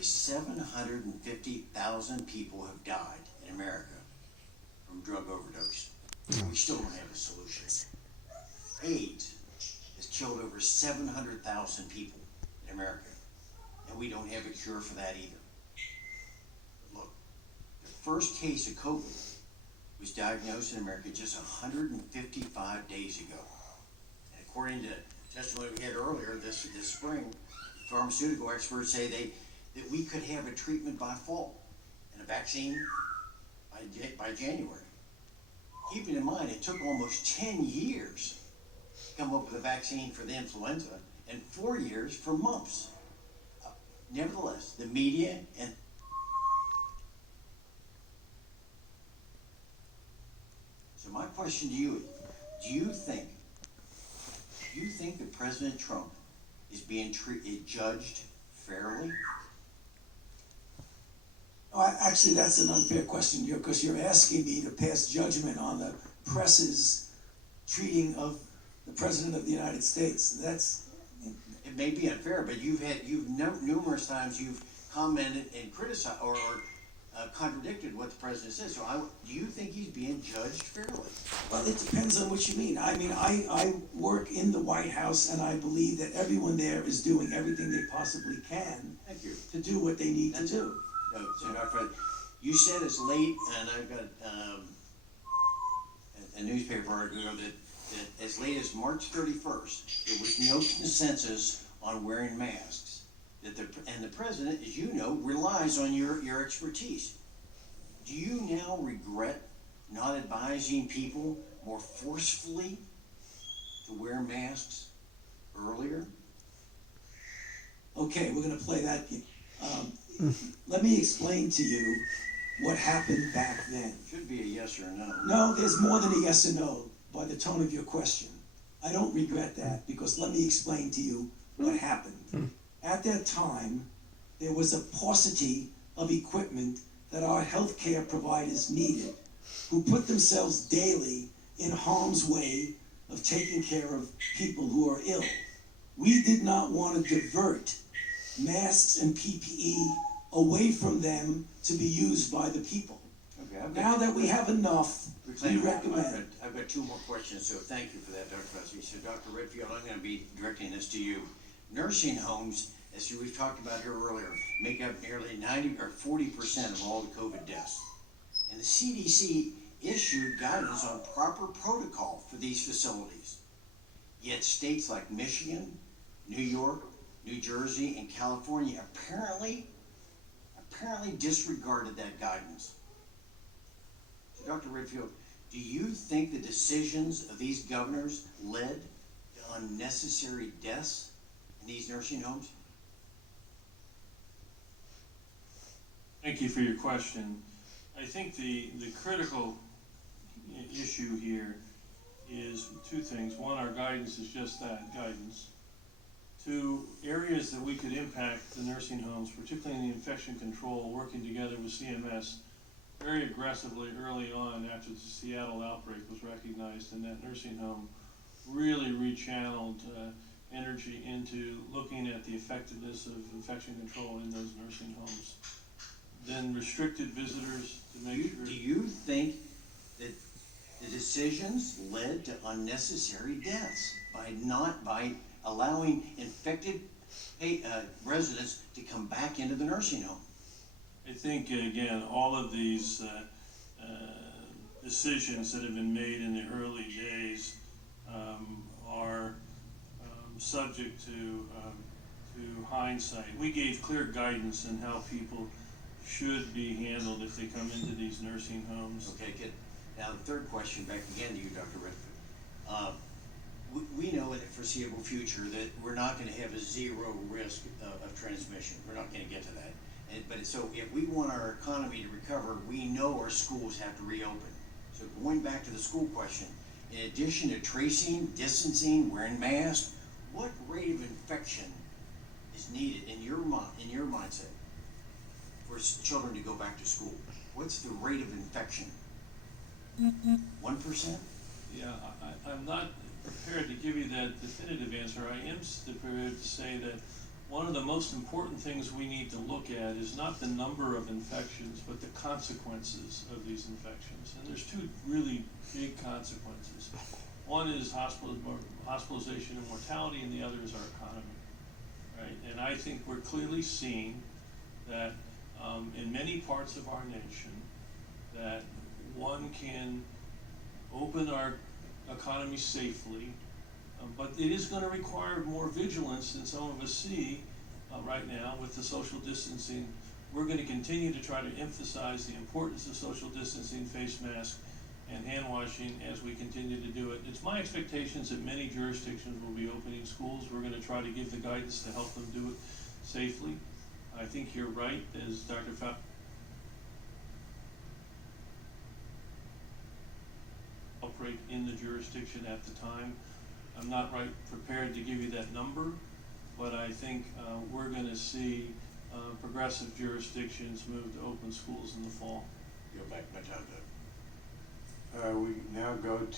Okay, 750,000 people have died in America from drug overdose. We still don't have a solution. AIDS has killed over 700,000 people in America, and we don't have a cure for that either. But look, the first case of COVID was diagnosed in America just 155 days ago. And according to testimony we had earlier this spring, pharmaceutical experts say that we could have a treatment by fall and a vaccine by January. Keeping in mind, it took almost 10 years to come up with a vaccine for the influenza and 4 years for mumps. Nevertheless, the media and so my question to you is, do you think that President Trump is being judged fairly? Oh, actually, that's an unfair question, because you're asking me to pass judgment on the press's treating of the President of the United States. It may be unfair, but numerous times you've commented and criticized or contradicted what the president says. So do you think he's being judged fairly? Well, it depends on what you mean. I mean, I work in the White House, and I believe that everyone there is doing everything they possibly can to do what they need to do. No, so Dr. You said as late, and I've got a newspaper article that as late as March 31st, there was no consensus on wearing masks. And the president, as you know, relies on your expertise. Do you now regret not advising people more forcefully to wear masks earlier? Okay, we're going to play that game. Let me explain to you what happened back then. Should be a yes or a no. No, there's more than a yes or no by the tone of your question. I don't regret that, because let me explain to you what happened. At that time, there was a paucity of equipment that our healthcare providers needed, who put themselves daily in harm's way of taking care of people who are ill. We did not want to divert masks and PPE away from them to be used by the people. Okay, now that we have enough, we recommend. I've got two more questions, so thank you for that, Dr. Fauci. So, Dr. Redfield, I'm going to be directing this to you. Nursing homes, as we've talked about here earlier, make up nearly 90 or 40% of all the COVID deaths. And the CDC issued guidance on proper protocol for these facilities. Yet states like Michigan, New York, New Jersey, and California apparently disregarded that guidance. So, Dr. Redfield, do you think the decisions of these governors led to unnecessary deaths in these nursing homes? Thank you for your question. I think the critical issue here is two things. One, our guidance is just that, guidance. Two, areas that we could impact the nursing homes, particularly in the infection control, working together with CMS very aggressively early on after the Seattle outbreak was recognized, and that nursing home really rechanneled energy into looking at the effectiveness of infection control in those nursing homes. Then restricted visitors to make sure. Do you think that the decisions led to unnecessary deaths by allowing infected residents to come back into the nursing home? I think, again, all of these decisions that have been made in the early days are subject to hindsight. We gave clear guidance on how people should be handled if they come into these nursing homes. Okay, good. Now, the third question, back again to you, Dr. Redfield. We know in the foreseeable future that we're not going to have a zero risk of transmission. We're not going to get to that. So if we want our economy to recover, we know our schools have to reopen. So going back to the school question, in addition to tracing, distancing, wearing masks, what rate of infection is needed in your mindset for children to go back to school? What's the rate of infection? 1%? Yeah, I'm not prepared to give you that definitive answer. I am prepared to say that one of the most important things we need to look at is not the number of infections, but the consequences of these infections. And there's two really big consequences. One is hospitalization and mortality, and the other is our economy, right? And I think we're clearly seeing that in many parts of our nation, that one can open our economy safely, but it is going to require more vigilance than some of us see right now with the social distancing. We're going to continue to try to emphasize the importance of social distancing, face masks, and hand washing as we continue to do it. It's my expectations that many jurisdictions will be opening schools. We're going to try to give the guidance to help them do it safely. I think you're right, as Dr. Fauci operate in the jurisdiction at the time. I'm not prepared to give you that number, but I think we're going to see progressive jurisdictions move to open schools in the fall. Go back my time, Doug. We now go to